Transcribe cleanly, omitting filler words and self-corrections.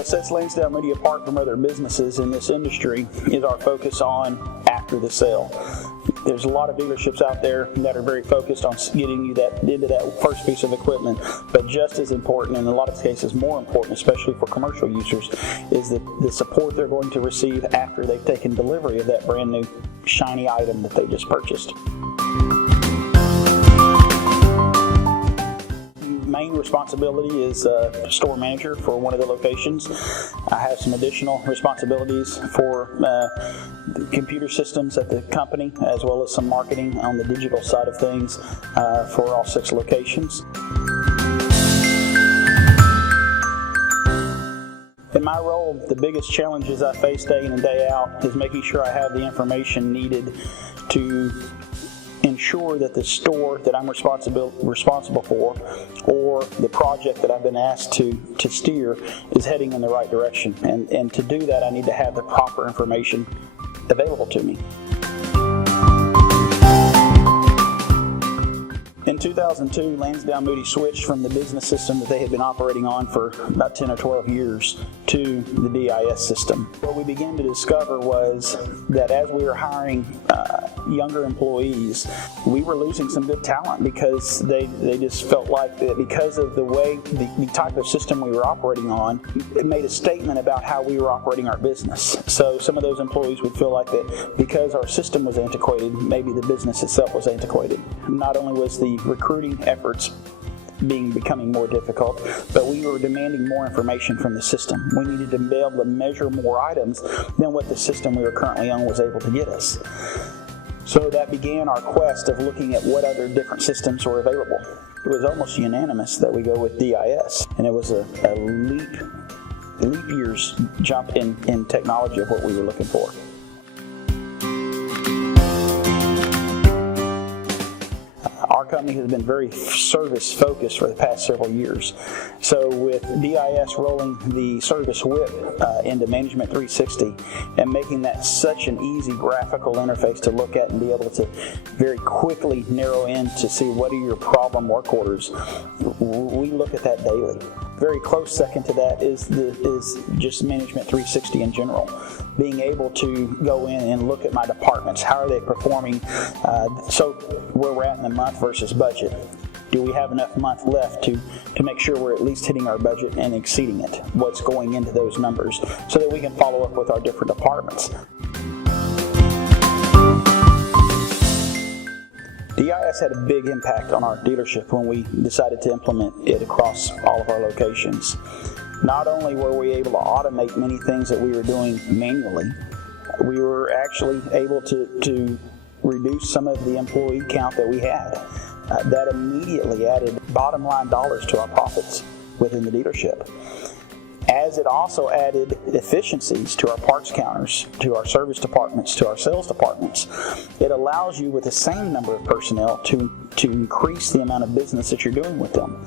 What sets Landsdowne-Moody apart from other businesses in this industry is our focus on after the sale. There's a lot of dealerships out there that are very focused on getting you into that first piece of equipment, but just as important, and in a lot of cases more important, especially for commercial users, is the support they're going to receive after they've taken delivery of that brand new shiny item that they just purchased. Main responsibility is store manager for one of the locations. I have some additional responsibilities for the computer systems at the company, as well as some marketing on the digital side of things for all 6 locations. In my role, the biggest challenges I face day in and day out is making sure I have the information needed to ensure that the store that I'm responsible for, or the project that I've been asked to steer, is heading in the right direction. And to do that, I need to have the proper information available to me. In 2002, Landsdowne-Moody switched from the business system that they had been operating on for about 10 or 12 years to the DIS system. What we began to discover was that as we were hiring younger employees, we were losing some good talent because they just felt like that because of the way, the type of system we were operating on, it made a statement about how we were operating our business. So some of those employees would feel like that because our system was antiquated, maybe the business itself was antiquated. Not only was the recruiting efforts becoming more difficult, but we were demanding more information from the system. We needed to be able to measure more items than what the system we were currently on was able to get us. So that began our quest of looking at what other different systems were available. It was almost unanimous that we go with DIS, and it was a leap years jump in technology of what we were looking for. Our company has been very service focused for the past several years. So with DIS rolling the service whip into Management 360 and making that such an easy graphical interface to look at and be able to very quickly narrow in to see what are your problem work orders, we look at that daily. Very close second to that is just Management 360 in general. Being able to go in and look at my departments, how are they performing, so where we're at in the month versus budget. Do we have enough month left to make sure we're at least hitting our budget and exceeding it? What's going into those numbers so that we can follow up with our different departments. DIS had a big impact on our dealership when we decided to implement it across all of our locations. Not only were we able to automate many things that we were doing manually, we were actually able to reduce some of the employee count that we had. That immediately added bottom line dollars to our profits within the dealership. As it also added efficiencies to our parts counters, to our service departments, to our sales departments. It allows you with the same number of personnel to increase the amount of business that you're doing with them.